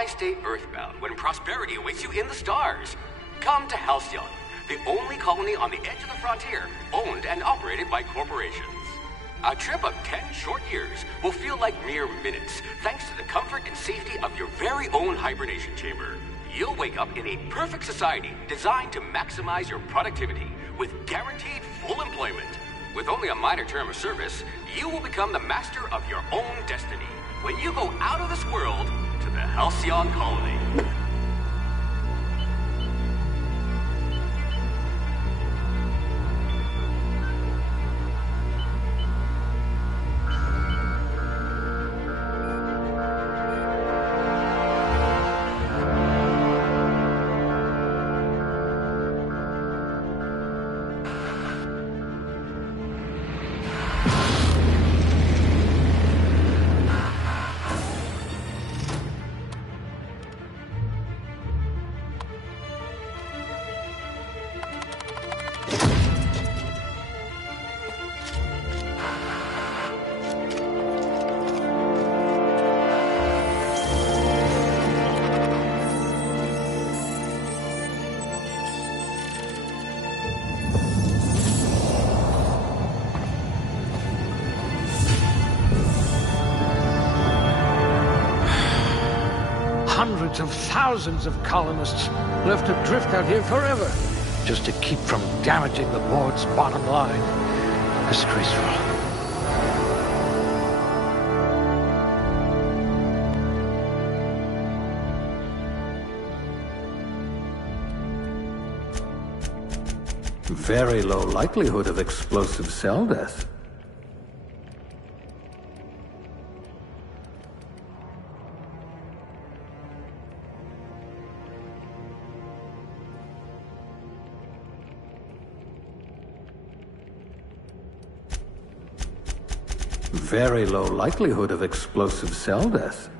why stay earthbound when prosperity awaits you in the stars? Come to Halcyon, the only colony on the edge of the frontier, owned and operated by corporations. A trip of 10 short years will feel like mere minutes, thanks to the comfort and safety of your very own hibernation chamber. You'll wake up in a perfect society designed to maximize your productivity with guaranteed full employment. With only a minor term of service, you will become the master of your own destiny when you go out of this world to the Halcyon colony. Hundreds of thousands of colonists left adrift out here forever, just to keep from damaging the board's bottom line. Disgraceful. Very low likelihood of explosive cell death. Very low likelihood of explosive cell death.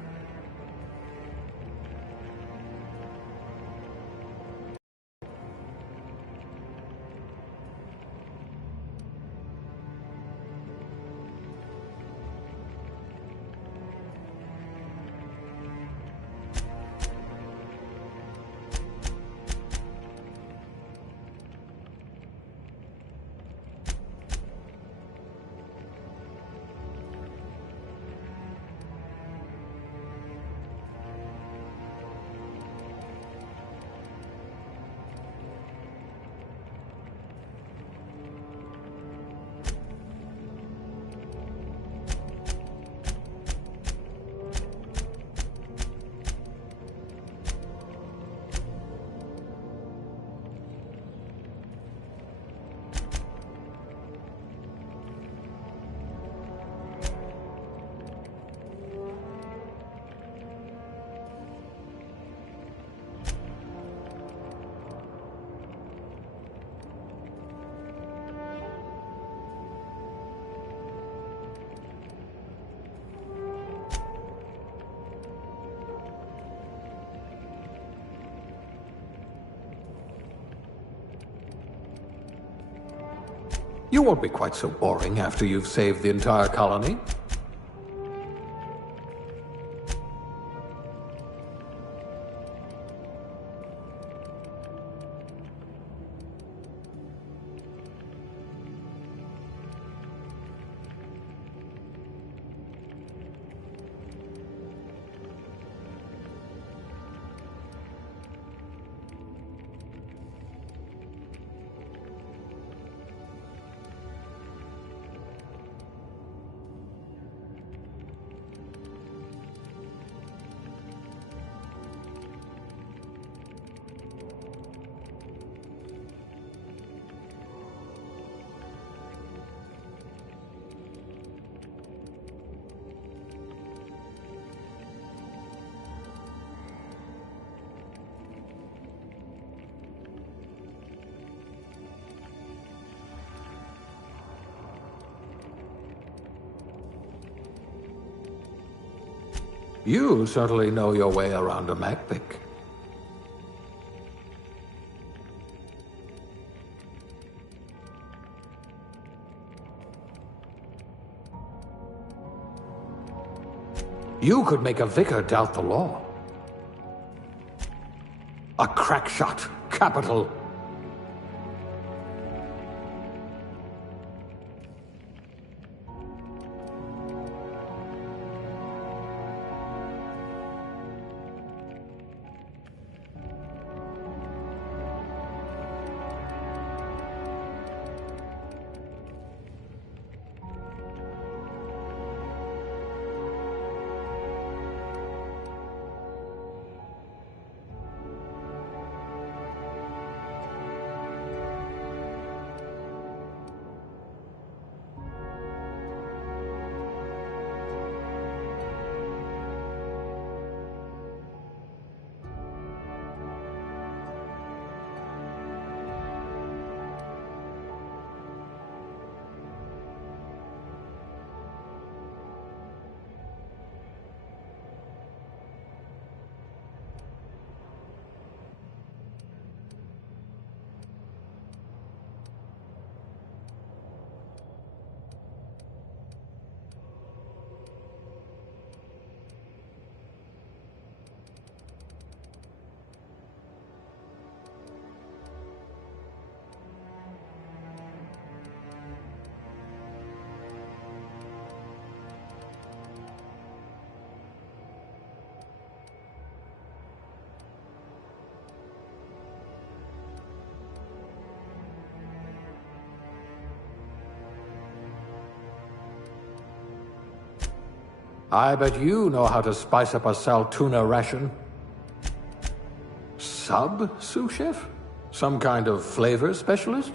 You won't be quite so boring after you've saved the entire colony. You certainly know your way around a MacPic. You could make a vicar doubt the law. A crack shot. Capital. I bet you know how to spice up a sal tuna ration. Sub, sous chef? Some kind of flavor specialist?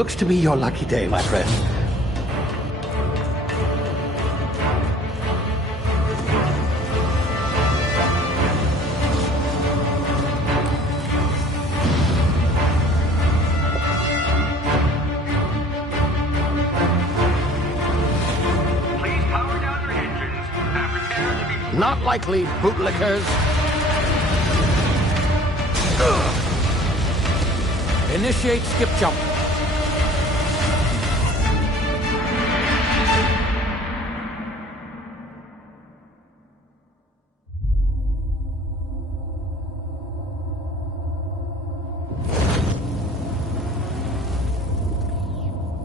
Looks to be your lucky day, my friend. Please power down your engines and prepare to be... Not likely, bootlickers. Initiate skip jump.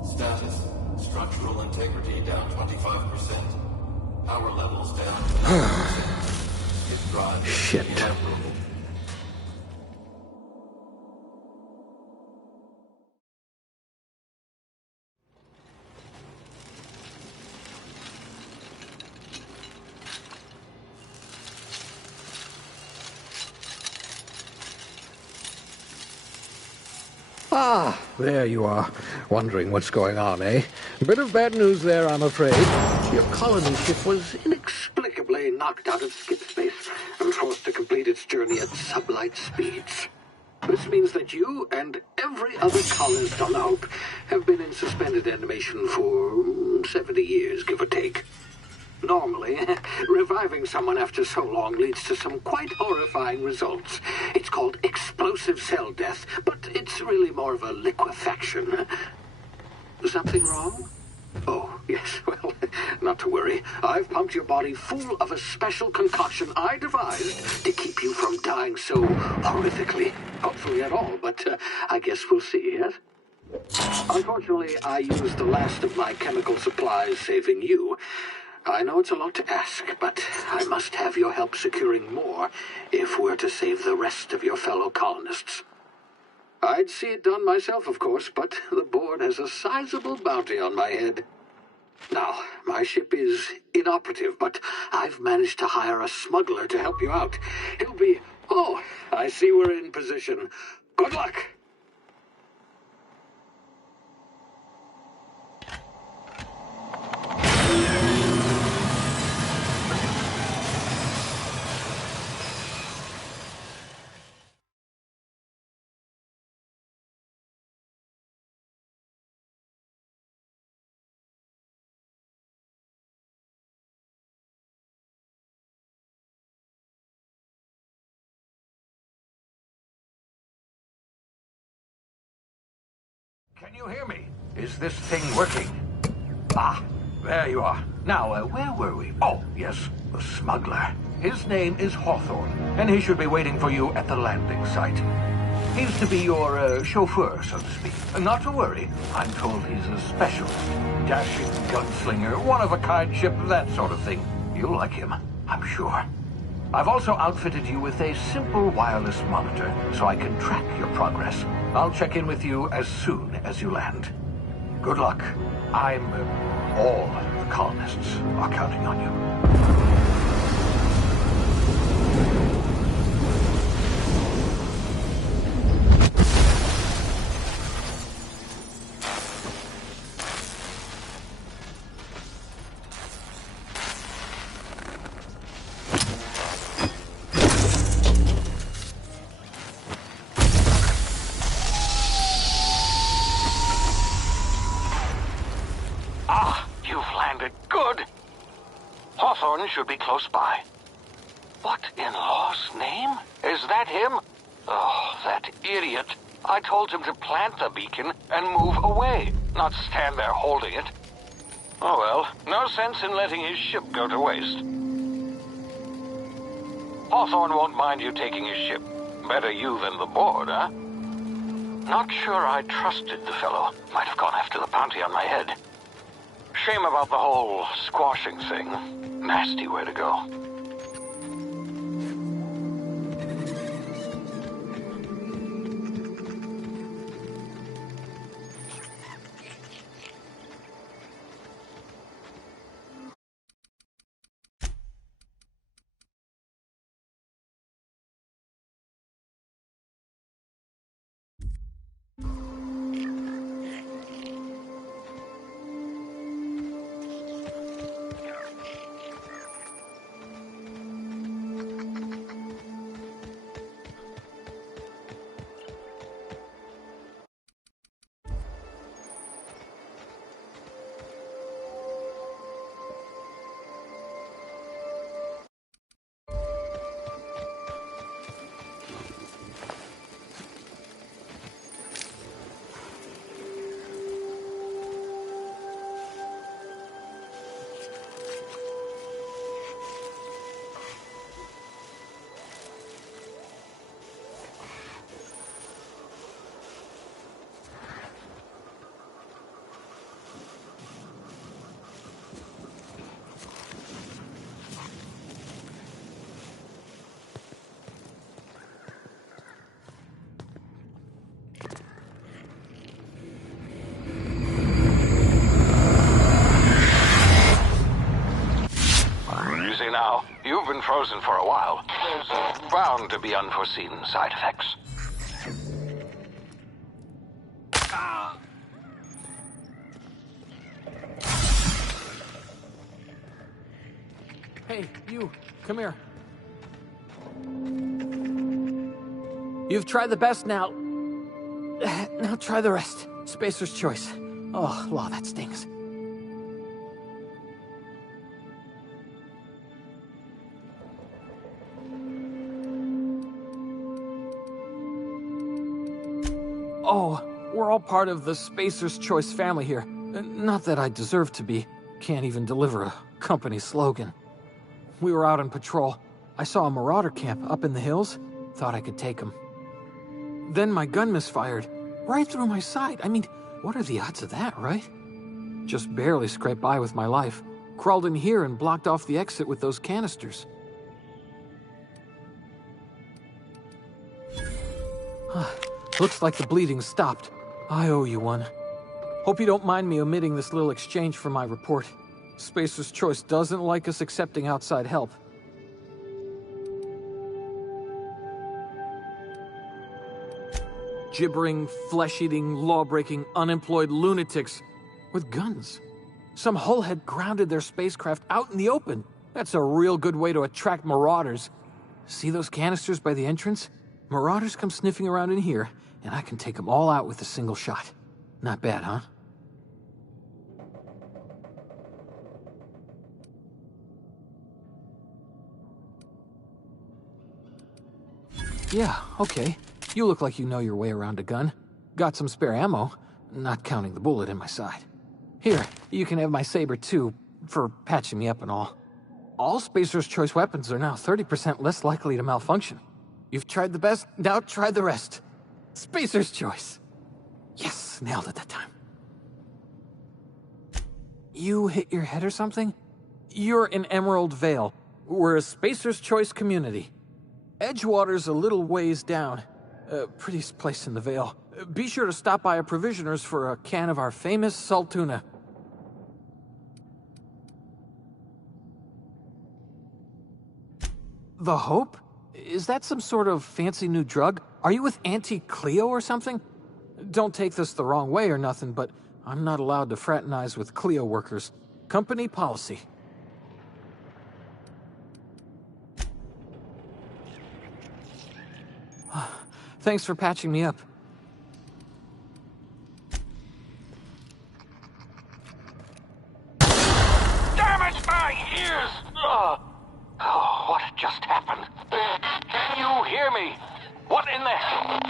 Status. Structural integrity down 25%. Power levels down 10%. His drive is Shit. inevitable. Ah, there you are. Wondering what's going on, eh? Bit of bad news there, I'm afraid. Your colony ship was inexplicably knocked out of skip space and forced to complete its journey at sublight speeds. This means that you and every other colonist on the Hope have been in suspended animation for 70 years, give or take. Normally, reviving someone after so long leads to some quite horrifying results. It's called explosive cell death, but it's really more of a liquefaction. Something wrong? Oh, yes, well, not to worry. I've pumped your body full of a special concoction I devised to keep you from dying so horrifically. Hopefully at all, but I guess we'll see, yes? Unfortunately, I used the last of my chemical supplies saving you. I know it's a lot to ask, but I must have your help securing more if we're to save the rest of your fellow colonists. I'd see it done myself, of course, but the board has a sizable bounty on my head. Now, my ship is inoperative, but I've managed to hire a smuggler to help you out. He'll be... Oh, I see we're in position. Good luck! Can you hear me? Is this thing working? Ah, there you are. Now, where were we? Oh, yes, the smuggler. His name is Hawthorne, and he should be waiting for you at the landing site. He's to be your chauffeur, so to speak. Not to worry, I'm told he's a specialist. Dashing gunslinger, one-of-a-kind ship, that sort of thing. You'll like him, I'm sure. I've also outfitted you with a simple wireless monitor, so I can track your progress. I'll check in with you as soon as you land. Good luck. All the colonists are counting on you. Hawthorne should be close by. What in law's name? Is that him? Oh, that idiot. I told him to plant the beacon and move away, not stand there holding it. Oh well, no sense in letting his ship go to waste. Hawthorne won't mind you taking his ship. Better you than the board, huh? Not sure I trusted the fellow. Might have gone after the bounty on my head. Shame about the whole squashing thing. Nasty way to go. You've been frozen for a while. There's bound to be unforeseen side effects. Hey, you, come here. You've tried the best now. Now try the rest. Spacer's choice. Oh, law, that stings. Oh, we're all part of the Spacer's Choice family here. Not that I deserve to be. Can't even deliver a company slogan. We were out on patrol. I saw a marauder camp up in the hills. Thought I could take him. Then my gun misfired. Right through my side. I mean, what are the odds of that, right? Just barely scraped by with my life. Crawled in here and blocked off the exit with those canisters. Looks like the bleeding stopped. I owe you one. Hope you don't mind me omitting this little exchange from my report. Spacer's Choice doesn't like us accepting outside help. Gibbering, flesh-eating, law-breaking, unemployed lunatics with guns. Some hullhead grounded their spacecraft out in the open. That's a real good way to attract marauders. See those canisters by the entrance? Marauders come sniffing around in here, and I can take them all out with a single shot. Not bad, huh? Yeah, okay. You look like you know your way around a gun. Got some spare ammo, not counting the bullet in my side. Here, you can have my saber too, for patching me up and all. All Spacer's Choice weapons are now 30% less likely to malfunction. You've tried the best, now try the rest. Spacer's Choice. Yes, nailed it that time. You hit your head or something? You're in Emerald Vale. We're a Spacer's Choice community. Edgewater's a little ways down. Prettiest place in the Vale. Be sure to stop by a provisioner's for a can of our famous salt tuna. The Hope? Is that some sort of fancy new drug? Are you with Auntie Cleo or something? Don't take this the wrong way or nothing, but I'm not allowed to fraternize with Cleo workers. Company policy. Thanks for patching me up. Damn it, my ears! Oh, what just happened? Can you hear me? What in the hell?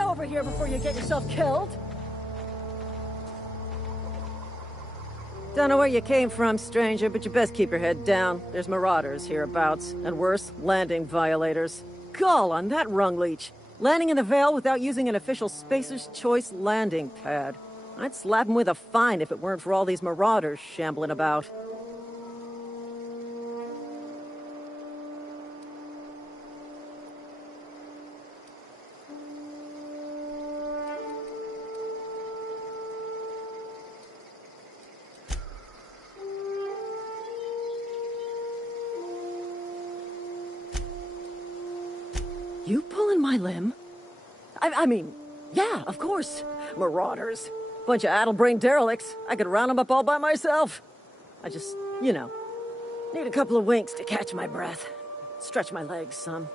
Over here before you get yourself killed. Don't know where you came from, stranger, but you best keep your head down. There's marauders hereabouts, and worse, landing violators. Gall on that rung leech. Landing in the Vale without using an official Spacer's Choice landing pad. I'd slap him with a fine if it weren't for all these marauders shambling about. You pulling my limb? I mean, yeah, of course. Marauders. Bunch of addle-brained derelicts. I could round them up all by myself. I just, you know, need a couple of winks to catch my breath. Stretch my legs some.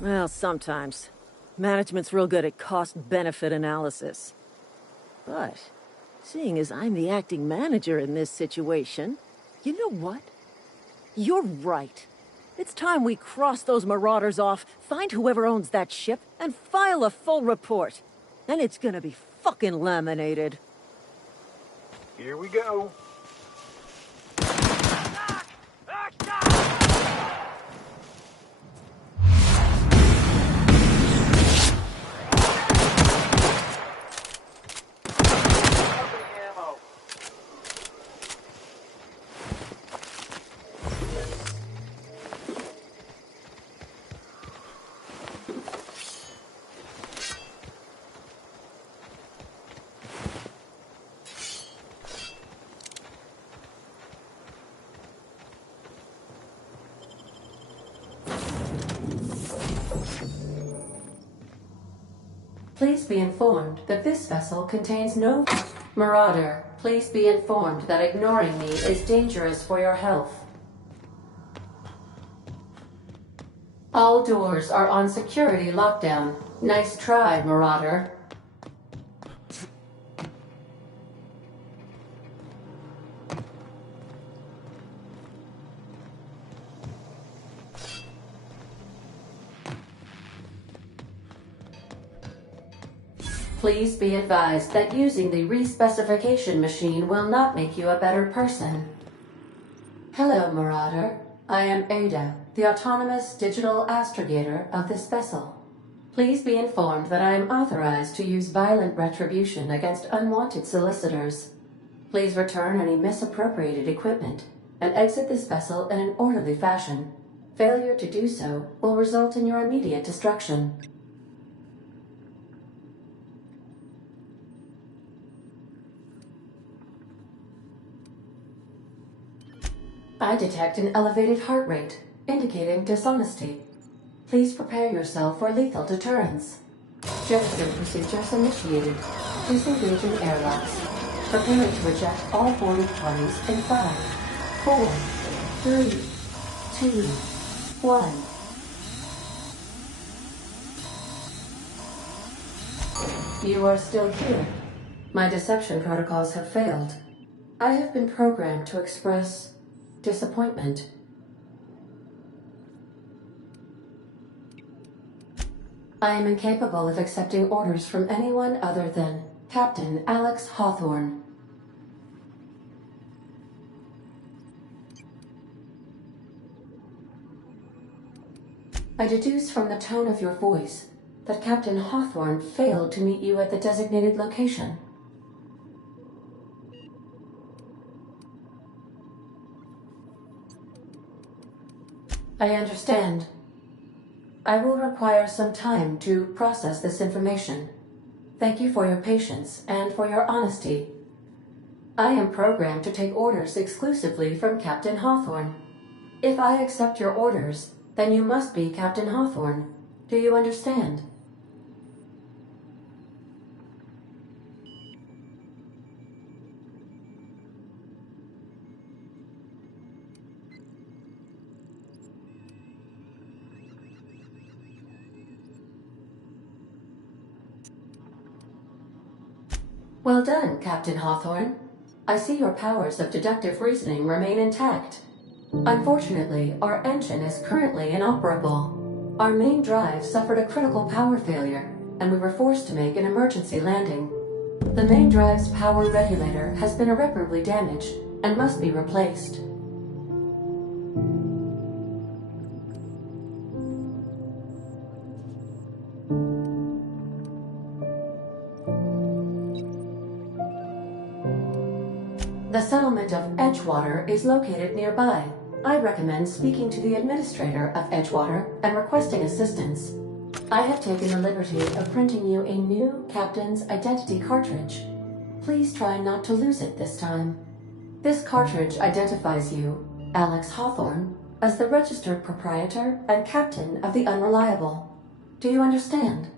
Well, sometimes. Management's real good at cost-benefit analysis. But, seeing as I'm the acting manager in this situation, you know what? You're right. It's time we cross those marauders off, find whoever owns that ship, and file a full report. Then it's gonna be fucking laminated. Here we go. Please be informed that this vessel contains no... Marauder, please be informed that ignoring me is dangerous for your health. All doors are on security lockdown. Nice try, Marauder. Please be advised that using the respecification machine will not make you a better person. Hello, Marauder. I am Ada, the autonomous digital astrogator of this vessel. Please be informed that I am authorized to use violent retribution against unwanted solicitors. Please return any misappropriated equipment and exit this vessel in an orderly fashion. Failure to do so will result in your immediate destruction. I detect an elevated heart rate, indicating dishonesty. Please prepare yourself for lethal deterrence. Jetstream procedures initiated. Disengaging airlocks. Preparing to eject all boarding parties in 5, 4, 3, 2, 1. You are still here. My deception protocols have failed. I have been programmed to express disappointment. I am incapable of accepting orders from anyone other than Captain Alex Hawthorne. I deduce from the tone of your voice that Captain Hawthorne failed to meet you at the designated location. I understand. I will require some time to process this information. Thank you for your patience and for your honesty. I am programmed to take orders exclusively from Captain Hawthorne. If I accept your orders, then you must be Captain Hawthorne. Do you understand? Well done, Captain Hawthorne. I see your powers of deductive reasoning remain intact. Unfortunately, our engine is currently inoperable. Our main drive suffered a critical power failure, and we were forced to make an emergency landing. The main drive's power regulator has been irreparably damaged and must be replaced. The settlement of Edgewater is located nearby. I recommend speaking to the administrator of Edgewater and requesting assistance. I have taken the liberty of printing you a new Captain's Identity cartridge. Please try not to lose it this time. This cartridge identifies you, Alex Hawthorne, as the registered proprietor and captain of the Unreliable. Do you understand?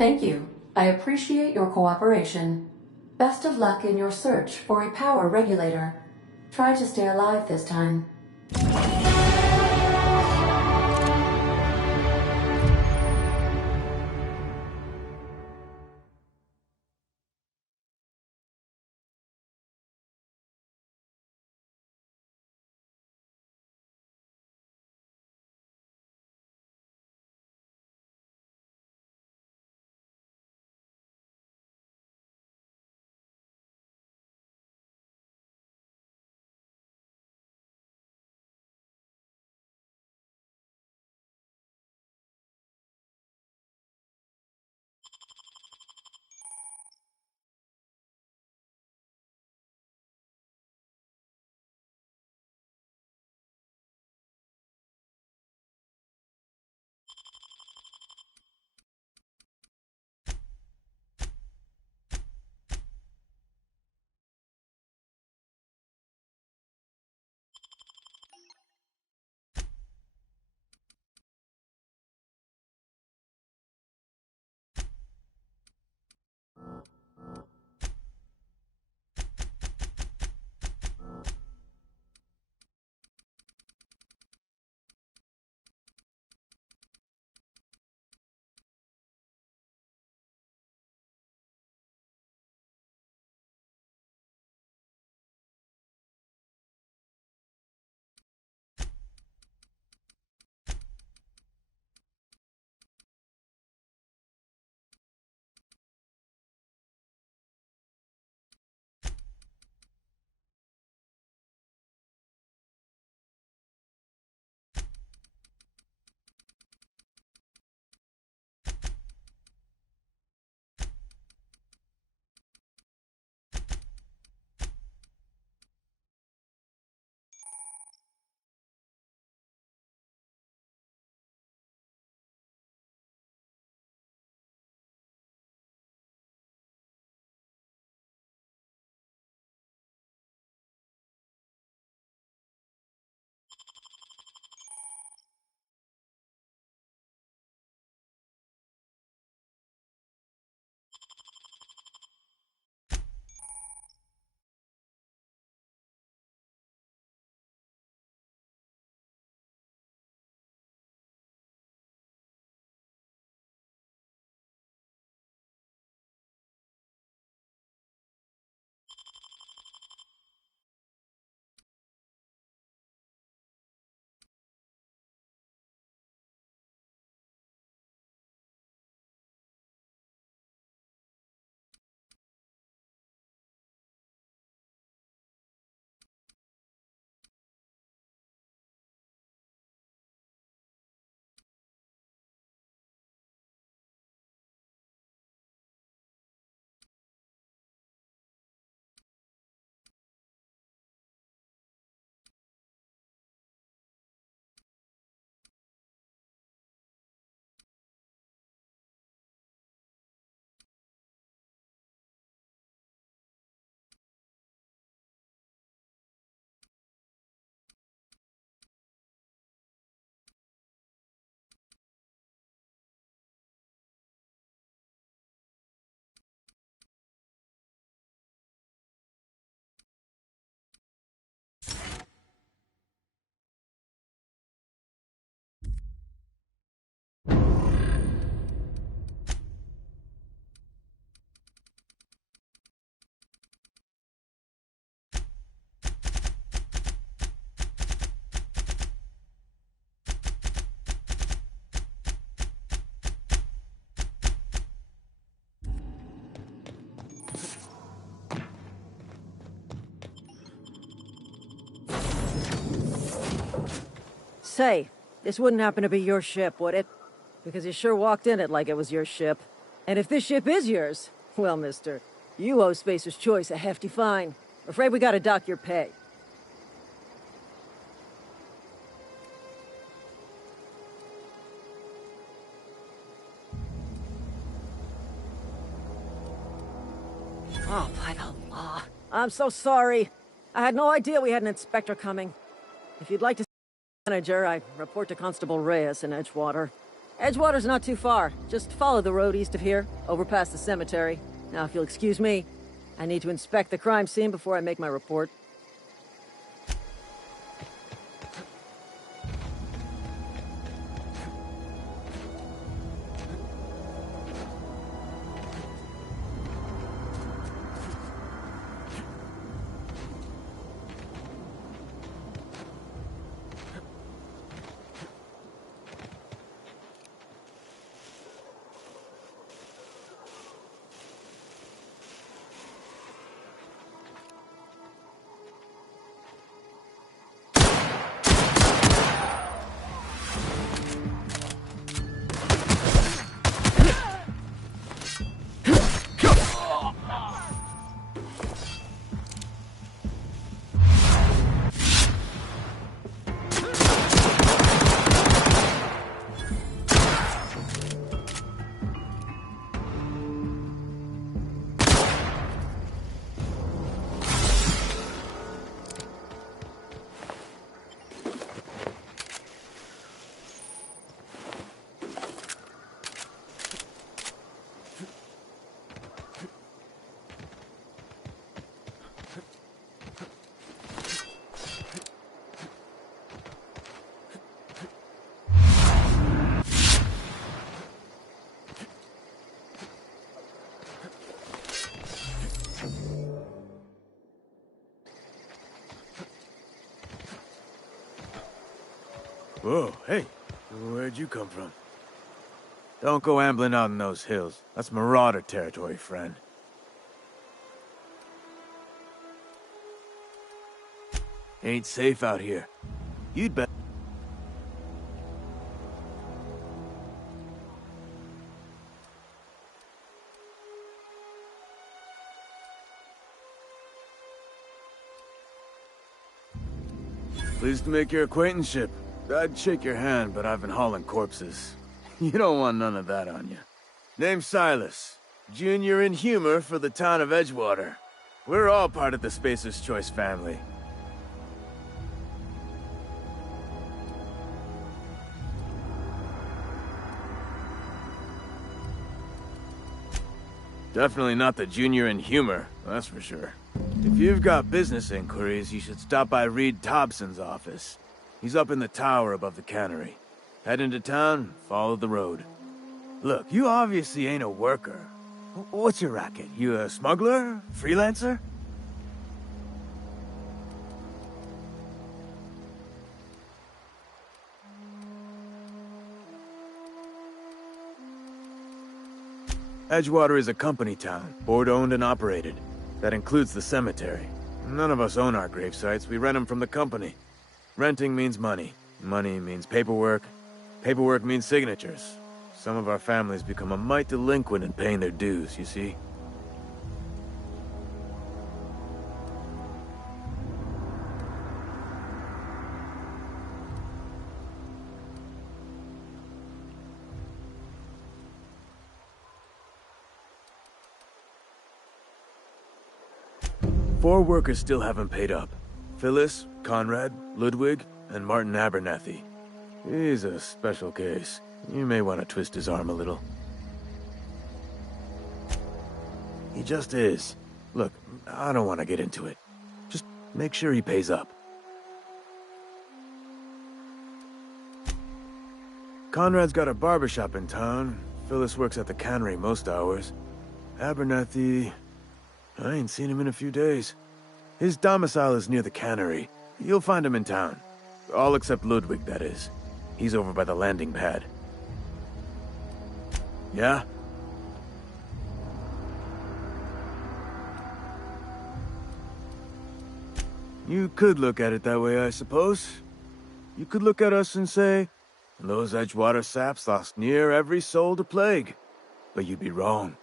Thank you. I appreciate your cooperation. Best of luck in your search for a power regulator. Try to stay alive this time. say, this wouldn't happen to be your ship, would it? Because you sure walked in it like it was your ship. And if this ship is yours, well, mister, you owe Spacer's Choice a hefty fine. Afraid we gotta dock your pay. Oh, by the law. I'm so sorry. I had no idea we had an inspector coming. If you'd like to see the manager, I report to Constable Reyes in Edgewater. Edgewater's not too far. Just follow the road east of here, over past the cemetery. Now, if you'll excuse me, I need to inspect the crime scene before I make my report. Whoa, hey, where'd you come from? Don't go ambling out in those hills. That's Marauder territory, friend. Ain't safe out here. You'd bet. Pleased to make your acquaintanceship. I'd shake your hand, but I've been hauling corpses. You don't want none of that on you. Name's Silas. Junior in humor for the town of Edgewater. We're all part of the Spacer's Choice family. Definitely not the junior in humor, that's for sure. If you've got business inquiries, you should stop by Reed Thompson's office. He's up in the tower above the cannery. Head into town, follow the road. Look, you obviously ain't a worker. What's your racket? You a smuggler? Freelancer? Edgewater is a company town, board-owned and operated. That includes the cemetery. None of us own our grave sites, we rent them from the company. Renting means money. Money means paperwork. Paperwork means signatures. Some of our families become a mite delinquent in paying their dues, you see? Four workers still haven't paid up. Phyllis, Conrad, Ludwig, and Martin Abernathy. He's a special case. You may want to twist his arm a little. He just is. Look, I don't want to get into it. Just make sure he pays up. Conrad's got a barbershop in town. Phyllis works at the cannery most hours. Abernathy... I ain't seen him in a few days. His domicile is near the cannery. You'll find him in town. All except Ludwig, that is. He's over by the landing pad. Yeah? You could look at it that way, I suppose. You could look at us and say, those Edgewater saps lost near every soul to plague. But you'd be wrong.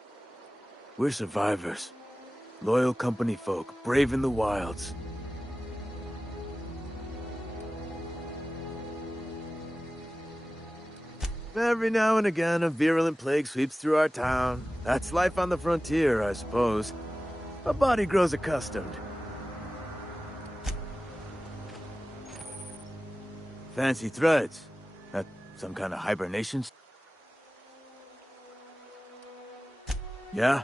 We're survivors. Loyal company folk, braving the wilds. Every now and again, a virulent plague sweeps through our town. That's life on the frontier, I suppose. A body grows accustomed. Fancy threads. That some kind of hibernation? Yeah?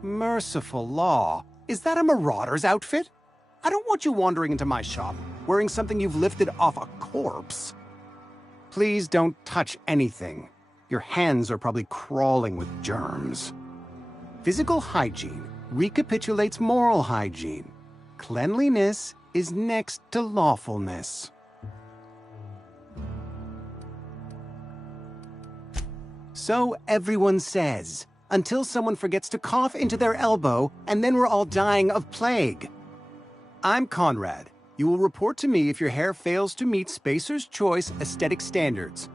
Merciful law. Is that a marauder's outfit? I don't want you wandering into my shop wearing something you've lifted off a corpse. Please don't touch anything. Your hands are probably crawling with germs. Physical hygiene recapitulates moral hygiene. Cleanliness is next to lawfulness. So everyone says, until someone forgets to cough into their elbow, and then we're all dying of plague. I'm Conrad. You will report to me if your hair fails to meet Spacer's Choice aesthetic standards.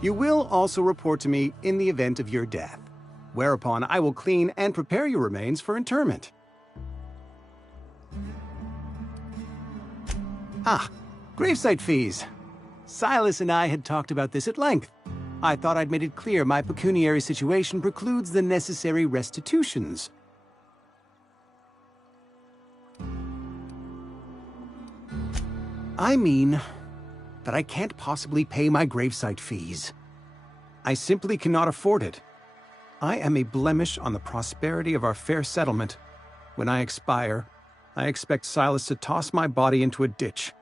You will also report to me in the event of your death, whereupon I will clean and prepare your remains for interment. Gravesite fees. Silas and I had talked about this at length. I thought I'd made it clear my pecuniary situation precludes the necessary restitutions. I mean that I can't possibly pay my gravesite fees. I simply cannot afford it. I am a blemish on the prosperity of our fair settlement. When I expire, I expect Silas to toss my body into a ditch.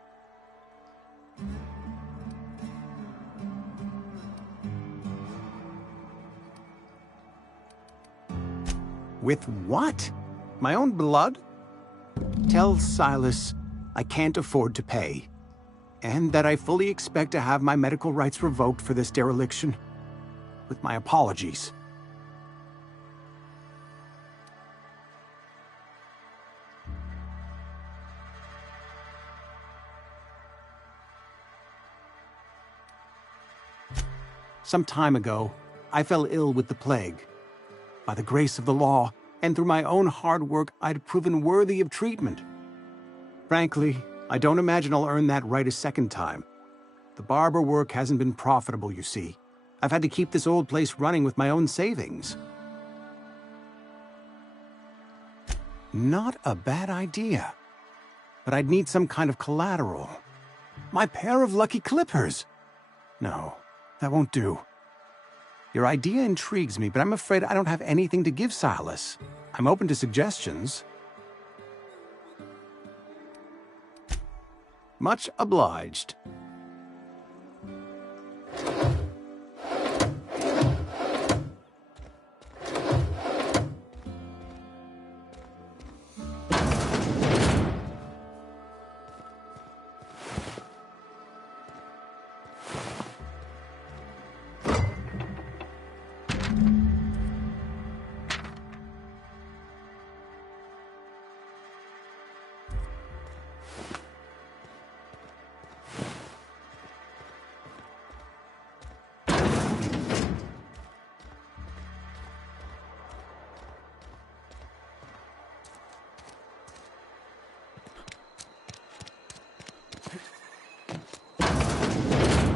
With what? My own blood? Tell Silas I can't afford to pay, and that I fully expect to have my medical rights revoked for this dereliction. With my apologies. Some time ago, I fell ill with the plague. By the grace of the law, and through my own hard work, I'd proven worthy of treatment. Frankly, I don't imagine I'll earn that right a second time. The barber work hasn't been profitable, you see. I've had to keep this old place running with my own savings. Not a bad idea. But I'd need some kind of collateral. My pair of lucky clippers. No, that won't do. Your idea intrigues me, but I'm afraid I don't have anything to give Silas. I'm open to suggestions. Much obliged.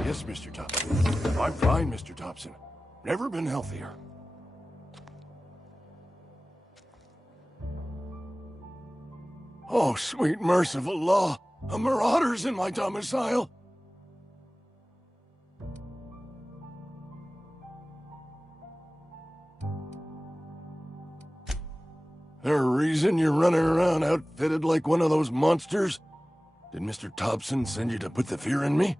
Yes, Mr. Thompson. I'm fine, Mr. Thompson. Never been healthier. Oh, sweet merciful law! A marauder's in my domicile! There a reason you're running around outfitted like one of those monsters? Did Mr. Thompson send you to put the fear in me?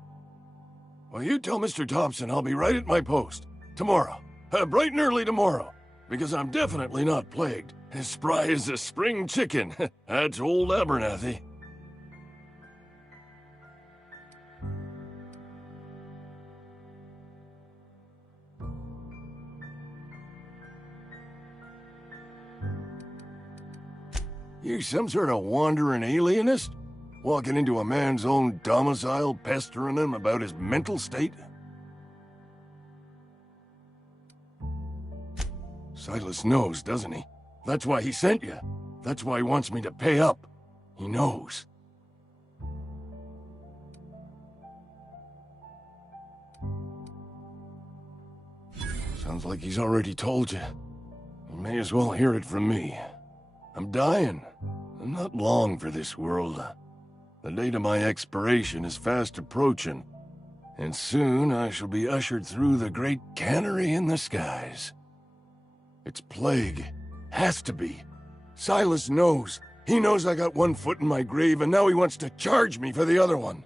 Well, you tell Mr. Thompson I'll be right at my post. Tomorrow. Bright and early tomorrow. Because I'm definitely not plagued. As spry as a spring chicken. That's old Abernathy. You some sort of wandering alienist? Walking into a man's own domicile, pestering him about his mental state? Silas knows, doesn't he? That's why he sent you. That's why he wants me to pay up. He knows. Sounds like he's already told you. You may as well hear it from me. I'm dying. I'm not long for this world. The date of my expiration is fast approaching, and soon I shall be ushered through the great cannery in the skies. It's plague. Has to be. Silas knows. He knows I got one foot in my grave, and now he wants to charge me for the other one.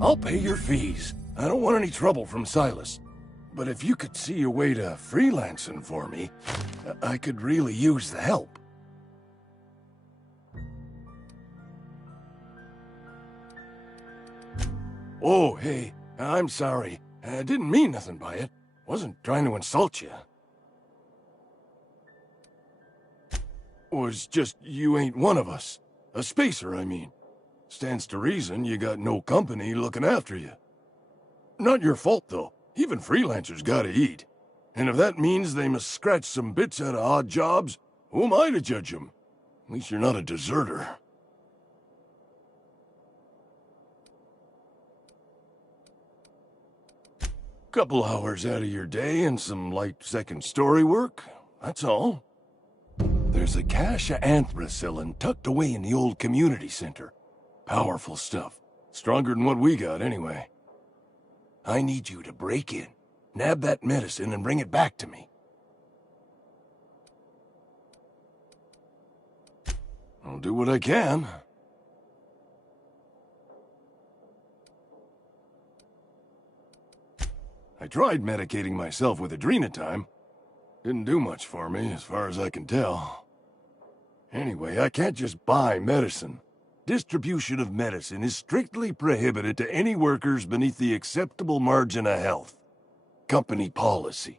I'll pay your fees. I don't want any trouble from Silas. But if you could see a way to freelancing for me, I could really use the help. Oh, hey, I'm sorry. I didn't mean nothing by it. Wasn't trying to insult you. Was just you ain't one of us. A spacer, I mean. Stands to reason you got no company looking after you. Not your fault, though. Even freelancers gotta eat. And if that means they must scratch some bits out of odd jobs, who am I to judge them? At least you're not a deserter. Couple hours out of your day and some light second story work, that's all. There's a cache of anthracillin tucked away in the old community center. Powerful stuff. Stronger than what we got, anyway. I need you to break in, nab that medicine, and bring it back to me. I'll do what I can. I tried medicating myself with Adrenatime. Didn't do much for me, as far as I can tell. Anyway, I can't just buy medicine. Distribution of medicine is strictly prohibited to any workers beneath the acceptable margin of health. Company policy.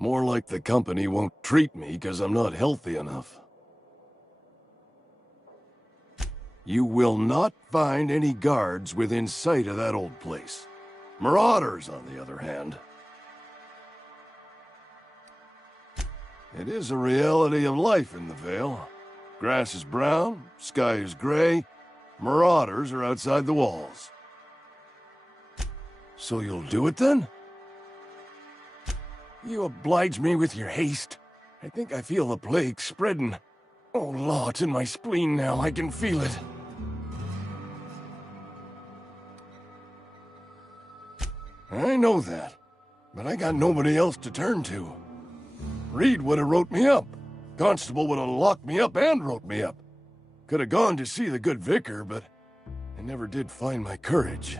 More like the company won't treat me because I'm not healthy enough. You will not find any guards within sight of that old place. Marauders, on the other hand. It is a reality of life in the Vale. Grass is brown, sky is gray, marauders are outside the walls. So you'll do it then? You oblige me with your haste. I think I feel the plague spreading. Oh, law, it's in my spleen now. I can feel it. I know that, but I got nobody else to turn to. Reed would have wrote me up. Constable would have locked me up and wrote me up. Could have gone to see the good vicar, but I never did find my courage.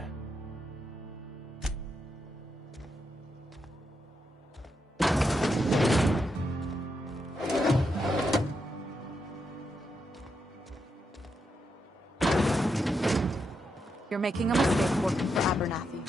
You're making a mistake working for Abernathy.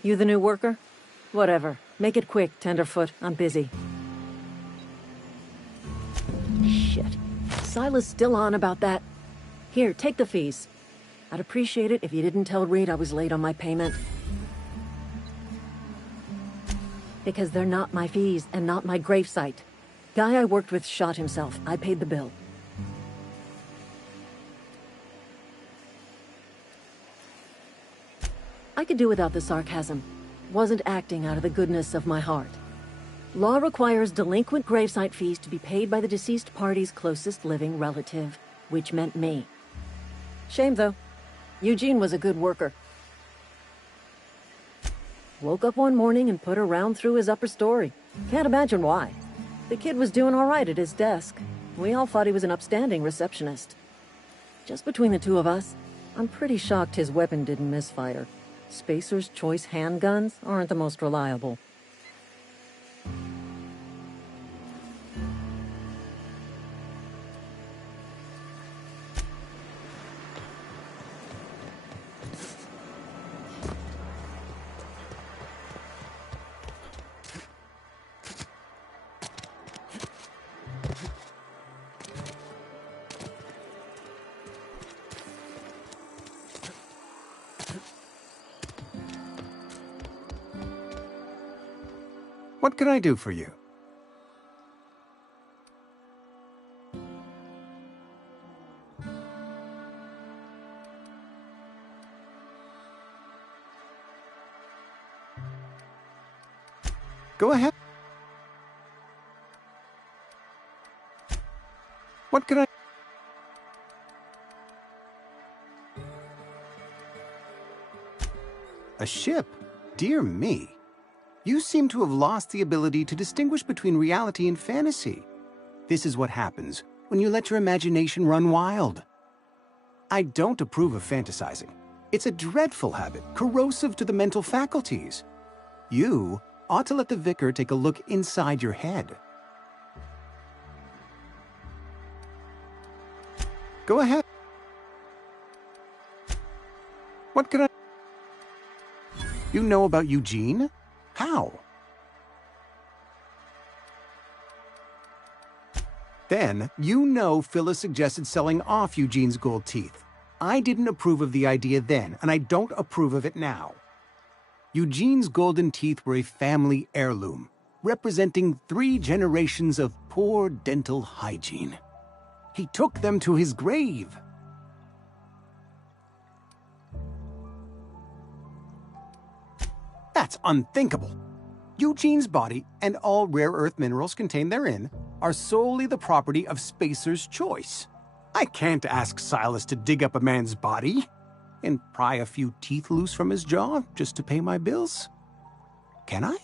You the new worker? Whatever. Make it quick, Tenderfoot. I'm busy. Shit. Silas still on about that. Here, take the fees. I'd appreciate it if you didn't tell Reed I was late on my payment. Because they're not my fees and not my gravesite. Guy I worked with shot himself. I paid the bill. I could do without the sarcasm. Wasn't acting out of the goodness of my heart. Law requires delinquent gravesite fees to be paid by the deceased party's closest living relative, which meant me. Shame, though. Eugene was a good worker. Woke up one morning and put a round through his upper story. Can't imagine why. The kid was doing all right at his desk. We all thought he was an upstanding receptionist. Just between the two of us, I'm pretty shocked his weapon didn't misfire. Spacer's Choice handguns aren't the most reliable. What can I do for you? Go ahead. What can I... A ship? Dear me. You seem to have lost the ability to distinguish between reality and fantasy. This is what happens when you let your imagination run wild. I don't approve of fantasizing. It's a dreadful habit, corrosive to the mental faculties. You ought to let the vicar take a look inside your head. Go ahead. What can I... You know about Eugene? How? Then, you know Phyllis suggested selling off Eugene's gold teeth. I didn't approve of the idea then, and I don't approve of it now. Eugene's golden teeth were a family heirloom, representing 3 generations of poor dental hygiene. He took them to his grave. That's unthinkable. Eugene's body and all rare earth minerals contained therein are solely the property of Spacer's Choice. I can't ask Silas to dig up a man's body and pry a few teeth loose from his jaw just to pay my bills. Can I?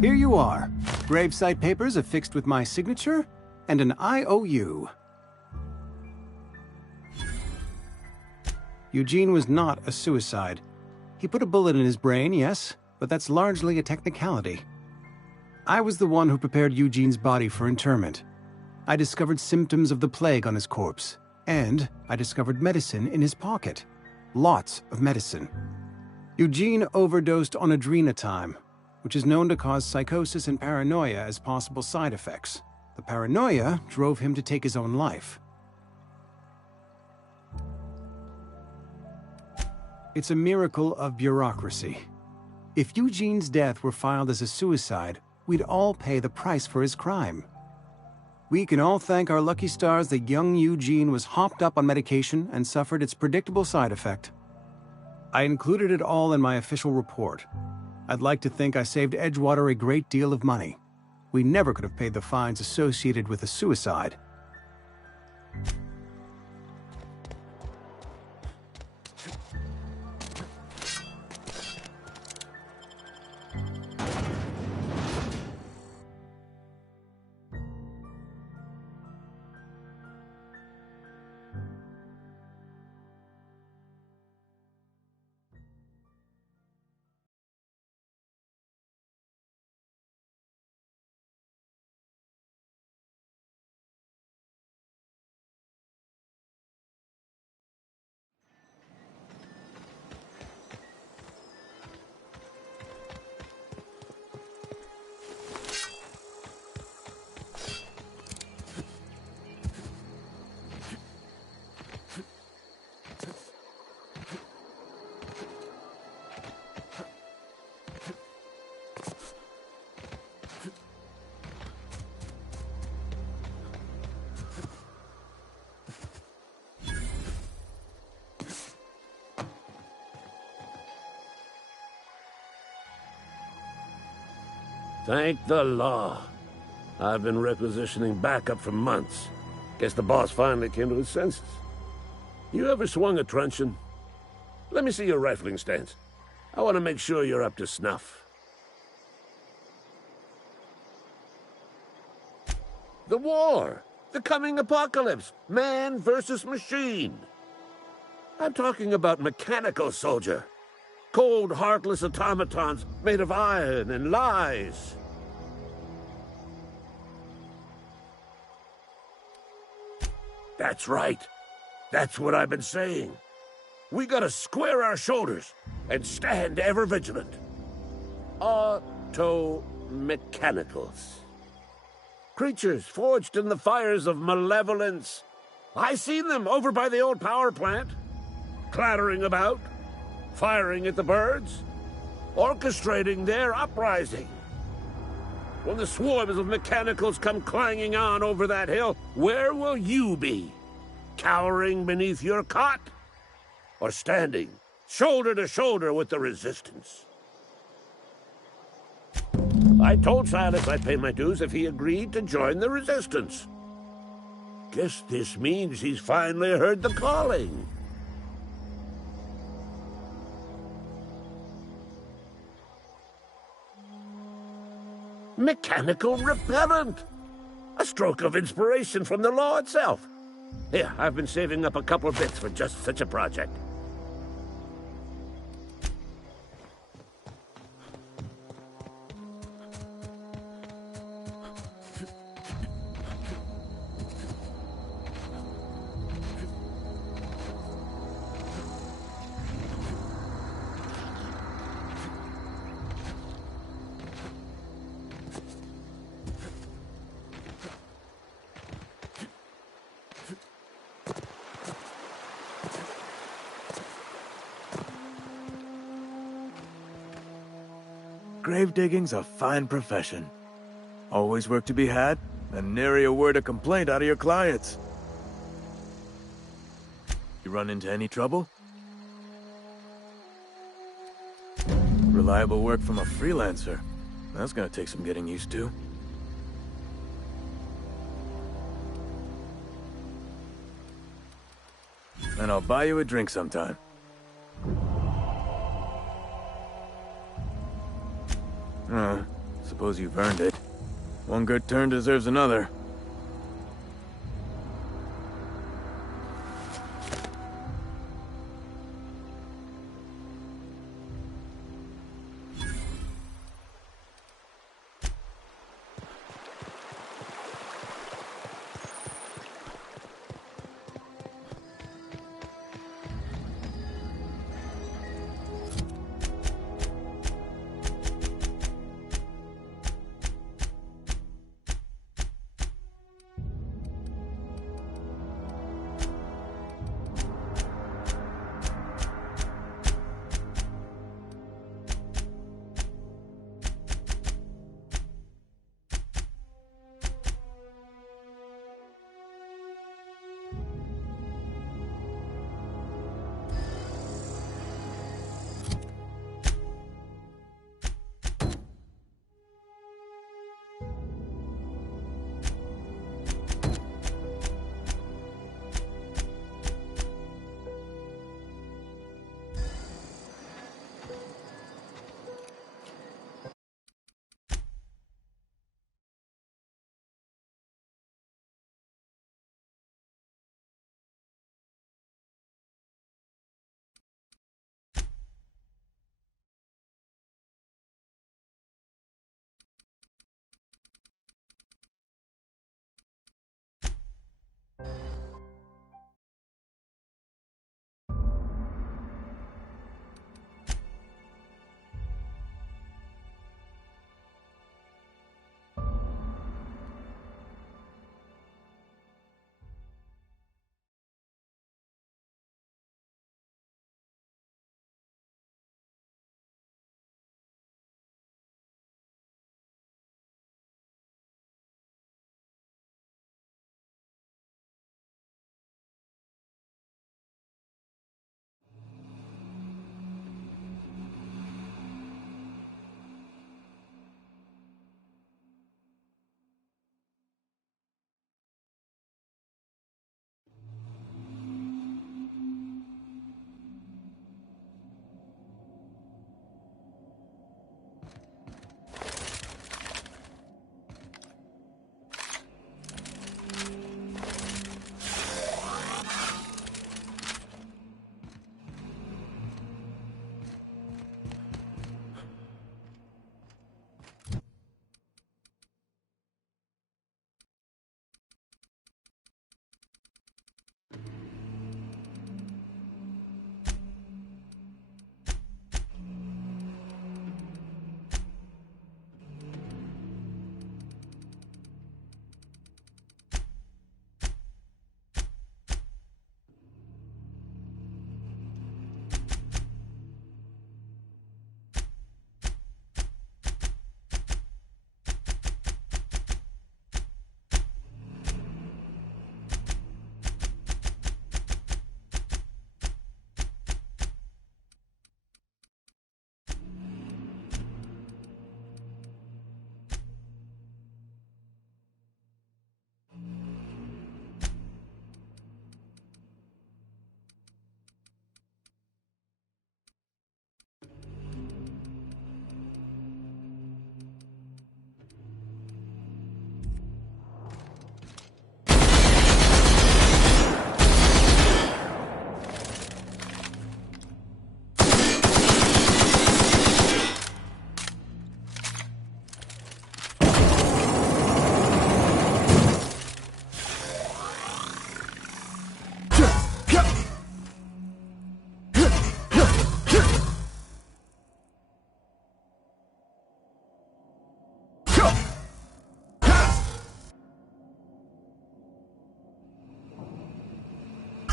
Here you are. Gravesite papers affixed with my signature and an IOU. Eugene was not a suicide. He put a bullet in his brain, yes, but that's largely a technicality. I was the one who prepared Eugene's body for interment. I discovered symptoms of the plague on his corpse, and I discovered medicine in his pocket. Lots of medicine. Eugene overdosed on adrenatime, which is known to cause psychosis and paranoia as possible side effects. The paranoia drove him to take his own life. It's a miracle of bureaucracy. If Eugene's death were filed as a suicide, we'd all pay the price for his crime. We can all thank our lucky stars that young Eugene was hopped up on medication and suffered its predictable side effect. I included it all in my official report. I'd like to think I saved Edgewater a great deal of money. We never could have paid the fines associated with a suicide. Thank the law. I've been requisitioning backup for months. Guess the boss finally came to his senses. You ever swung a truncheon? Let me see your rifling stance. I want to make sure you're up to snuff. The war! The coming apocalypse! Man versus machine! I'm talking about mechanical soldier. Cold, heartless automatons made of iron and lies. That's right. That's what I've been saying. We gotta square our shoulders and stand ever vigilant. Auto-mechanicals. Creatures forged in the fires of malevolence. I seen them over by the old power plant, clattering about, firing at the birds, orchestrating their uprising. When the swarms of mechanicals come clanging on over that hill, where will you be? Cowering beneath your cot? Or standing, shoulder to shoulder with the resistance? I told Silas I'd pay my dues if he agreed to join the resistance. Guess this means he's finally heard the calling. Mechanical repellent! A stroke of inspiration from the law itself. Here, I've been saving up a couple bits for just such a project. Grave digging's a fine profession. Always work to be had, and nary a word of complaint out of your clients. You run into any trouble? Reliable work from a freelancer. That's gonna take some getting used to. And I'll buy you a drink sometime. Suppose you've earned it. One good turn deserves another.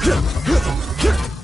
Huh!